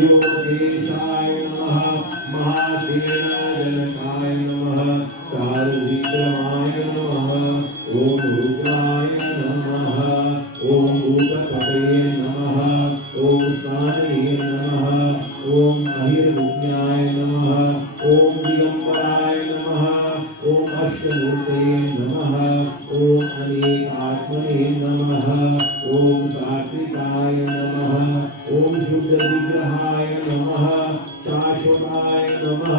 योगेशाय नमः महासेनाजनकाय नमः चारुविक्रमाय नमः ओम रुद्राय नमः ओम भूतपतये नमः ओम सानये नमः ओम अहिर्मुख्याय नमः ओम दिगंबराय नमः ओम अष्टमूर्तये नमः ओम अनेकात्मने नमः ओम सात्विकाय नमः ओम शुद्ध विग्रहाय नमः शाश्वताय नमः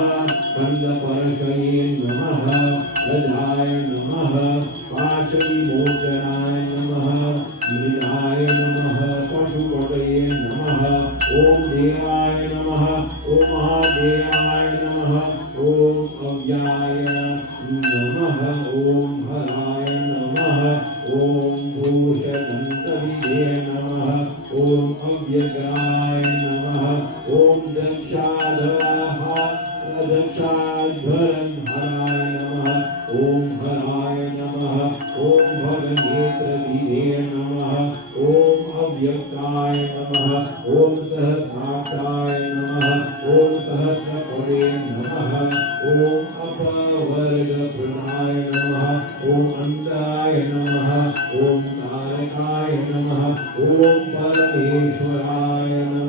खंडपरशये नमः गजाय नमः पाशविमोचनाय नमः मृगाय नमः पशुपतये नमः ओम देवाय नमः ओम महादेवाय नमः ओम अव्याय नमः ओम हराय नमः ओम भूषदन्तविदे नमः ओम अव्यग्राय नमः ओम दक्षाध्वरन्धराय नमः ओम हराय नमः ओम भगनेत्रविदे नमः ओम अव्यक्ताय नमः ओम सहस्राक्षाय नमः ओम सहस्रपदे नमः ओम अपवर्गप्रणाय नमः ओम अन्ताय नमः ओम तारकाय नमः ओम परमेश्वराय नमः